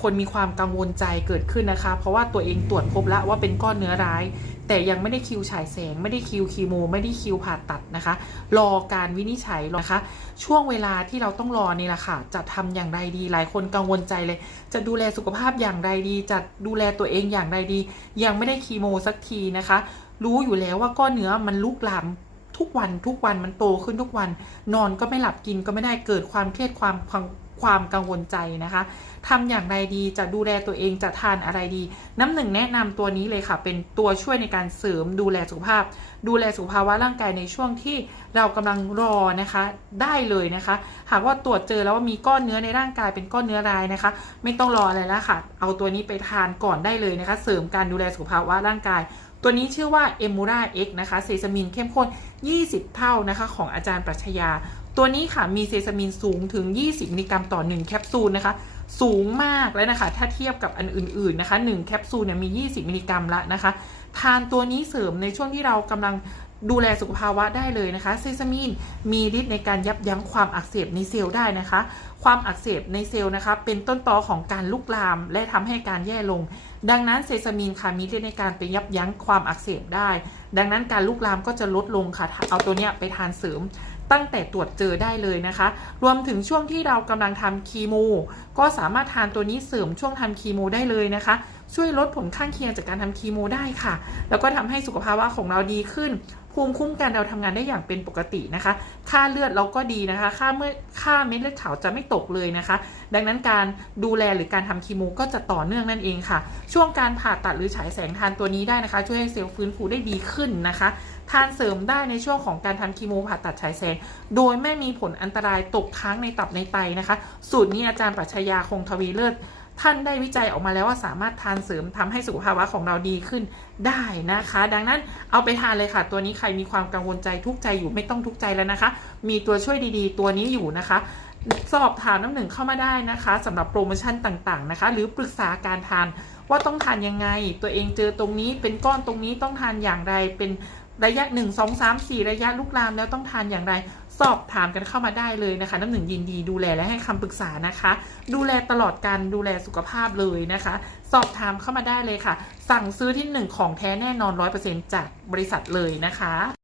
คนมีความกังวลใจเกิดขึ้นนะคะ เพราะว่าตัวเองตรวจพบแล้วว่าเป็นก้อนเนื้อร้าย แต่ยังไม่ได้คิวฉายแสง ไม่ได้คิวคีโม ไม่ได้คิวผ่าตัดนะคะ รอการวินิจฉัยนะคะ ช่วงเวลาที่เราต้องรอนี่แหละค่ะ จะทำอย่างไรดี หลายคนกังวลใจเลย จะดูแลสุขภาพอย่างไรดี จะดูแลตัวเองอย่างไรดี ยังไม่ได้คีโมสักทีนะคะ รู้อยู่แล้วว่าก้อนเนื้อมันลุกลามทุกวันทุกวันมันโตขึ้นทุกวัน นอนก็ไม่หลับกินก็ไม่ได้เกิดความเครียดความ ความกังวลใจนะคะทำอย่างไรดีจะดูแลตัวเองจะทานอะไรดี น้ำหนึ่งแนะนำตัวนี้เลยค่ะ เป็นตัวช่วยในการเสริมดูแลสุขภาพ ดูแลสุขภาวะร่างกายในช่วงที่เรากำลังรอนะคะ ได้เลยนะคะ หากว่าตรวจเจอแล้วว่ามีก้อนเนื้อในร่างกายเป็นก้อนเนื้อรายนะคะ ไม่ต้องรออะไรแล้วค่ะ เอาตัวนี้ไปทานก่อนได้เลยนะคะ เสริมการดูแลสุขภาวะร่างกาย ตัวนี้ชื่อว่า e m u r a X นะคะเซซามินเข้มข้น 20 เท่านะคะของอาจารย์ปรัชญาตัวนี้ค่ะมีเซซามินสูงถึง 20 มิลลิกรัมต่อ 1 แคปซูลนะคะ สูงมากแล้วนะคะ ถ้าเทียบกับอันอื่น ๆ นะคะ 1 แคปซูลเนี่ยมี 20 มิลลิกรัมละนะคะ ทานตัวนี้เสริมในช่วงที่เรากำลัง ดูแลสุขภาวะได้เลยนะคะเซซามินมีฤทธิ์ในการยับยั้งความอักเสบในเซลล์ได้นะคะ ความอักเสบในเซลล์นะคะ เป็นต้นตอของการลุกลาม และทำให้การแย่ลง ดังนั้นเซซามินค่ะมีฤทธิ์ในการไปยับยั้งความอักเสบได้ ดังนั้นการลุกลามก็จะลดลงค่ะ เอาตัวเนี้ยไปทานเสริมตั้งแต่ตรวจเจอได้เลยนะคะ รวมถึงช่วงที่เรากำลังทำคีโมก็สามารถทานตัวนี้เสริมช่วงทำคีโมได้เลยนะคะช่วยลดผลข้างเคียงจากการทำคีโมได้ค่ะ แล้วก็ทำให้สุขภาวะของเราดีขึ้น ภูมิคุ้มกันเราทำงานได้อย่างเป็นปกตินะคะ ค่าเลือดเราก็ดีนะคะ ค่าเมื่อค่าเม็ดเลือดขาวจะไม่ตกเลยนะคะ ดังนั้นการดูแลหรือการทำคีโมก็จะต่อเนื่องนั่นเองค่ะ ช่วงการผ่าตัดหรือฉายแสงทานตัวนี้ได้นะคะ ช่วยให้เซลล์ฟื้นฟูได้ดีขึ้นนะคะทานเสริมได้ในช่วงของการทำคีโมผ่าตัดฉายแสง โดยไม่มีผลอันตรายตกค้างในตับในไตนะคะ สูตรนี้อาจารย์ปรัชญาคงทวีเลิศ ท่านได้วิจัยออกมาแล้วว่าสามารถทานเสริมทำให้สุขภาวะของเราดีขึ้นได้นะคะ ดังนั้นเอาไปทานเลยค่ะ ตัวนี้ใครมีความกังวลใจทุกใจอยู่ไม่ต้องทุกใจแล้วนะคะ มีตัวช่วยดีๆ ตัวนี้อยู่นะคะสอบถามน้ำหนึ่งเข้ามาได้นะคะสำหรับโปรโมชั่นต่างๆนะคะ หรือปรึกษาการทานว่าต้องทานยังไง ตัวเองเจอตรงนี้เป็นก้อนตรงนี้ต้องทานอย่างไรเป็นระยะ 1 2 3 4 ระยะลุกลามแล้วต้องทานอย่างไร สอบถามกันเข้ามาได้เลยนะคะ น้ำหนึ่งยินดีดูแลและให้คำปรึกษานะคะ ดูแลตลอดการดูแลสุขภาพเลยนะคะ สอบถามเข้ามาได้เลยค่ะ สั่งซื้อที่หนึ่งของแท้แน่นอน 100%จากบริษัทเลยนะคะ